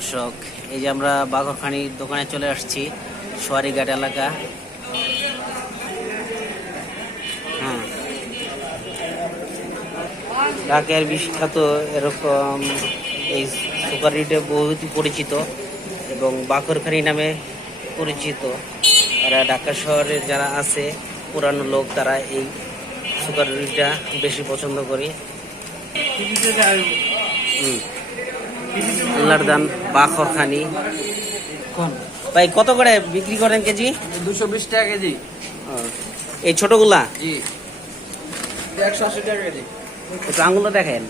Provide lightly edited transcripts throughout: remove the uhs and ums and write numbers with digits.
দর্শক, এই যে আমরা বাঘরখানির দোকানে চলে আসছি, সোয়ারিঘাট এলাকা। হ্যাঁ, ঢাকার বিখ্যাত এরকম এই সুপারিটা বহুত পরিচিত এবং বাঘরখানি নামে পরিচিত। এরা ঢাকা শহরের যারা আছে পুরানো লোক, তারা এই সুপারিটা বেশি পছন্দ করে। আল্লাহর দান বাঘরখানি। ভাই কত করে বিক্রি করেন কেজি? 220 টাকা কেজি। এই ছোটগুলা জি, 180 টাকা কেজি। একটু আঙুলো দেখেন।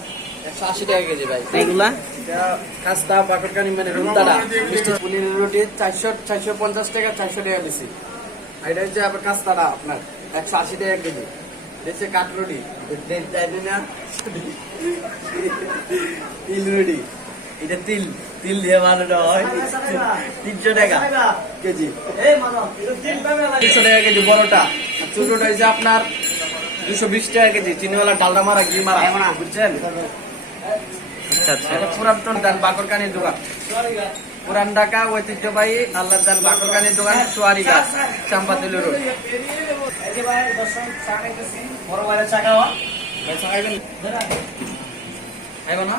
180 টাকা কেজি ভাই। এইগুলা এটা কাস্তা বাকরকানি মানে রুমতারা মিষ্টি পুলির রুটি 450 টাকা, 400 টাকা বেশি। আর এটা হচ্ছে আবার কাস্তাটা আপনার 180 টাকা কেজি। দেখছে কাঠ রুটি না, তিল রুটি। এটা তিল তিল দিয়ে বানানো হয়। 300 টাকা কেজি। 300 টাকা কেজি বড়টা। আর ছোটটা হচ্ছে আপনার 220 টাকা কেজি। চিনিওয়ালা ডালডা মারা ঘি মারা, বুঝছেন? আচ্ছা আচ্ছা। এটা পুরাতন দান বাকরকানির দোকান, পুরান ঢাকা ঐতিহ্যবাহী আল্লাহর দান বাকরকানির দোকান, সোয়ারিঘাট, চাম্পাতুলি রোড। বড় ভাইয়ের চা খাওয়া খাইব না?